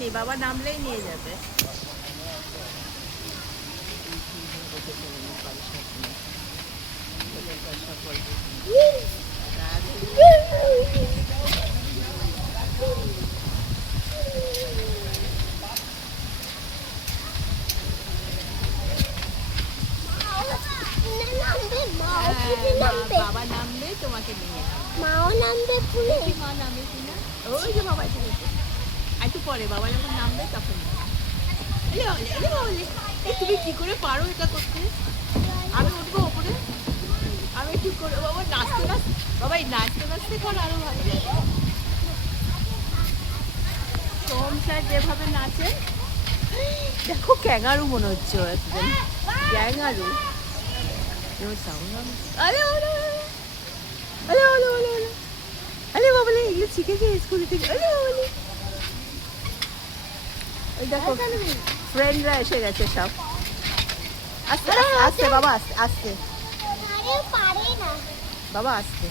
নেই, বাবা নামলেই নিয়ে যাবে। বাবা নামলে তোমাকে নিয়ে যাবে। মাও নামবে ফুলে। মা নামে কিনা ওই যে বাবা এসে গেছে। একটু পরে বাবা যখন নামবে তখন তুমি কি করে পারো এটা করতে? আমি উঠবো ওপরে, আমি ঠিক করে বাবা নাচতে নাচতে, বাবা এই নাচতে নাচতে কর আরো ভালো লাগে। সোহম স্যার যেভাবে নাচে, দেখো ক্যাঙ্গারু মনে হচ্ছে ও একজন ক্যাঙ্গারু। আরে আরে আরে আরে আরে আরে বাবলে এগুলো শিখেছে স্কুল থেকে। আরে বাবলে ওই দেখো ফ্রেন্ডরা এসে গেছে সব। আস্তে আস্তে আস্তে বাবা, আস্তে আস্তে আরে পারে না। বাবা, আস্তে।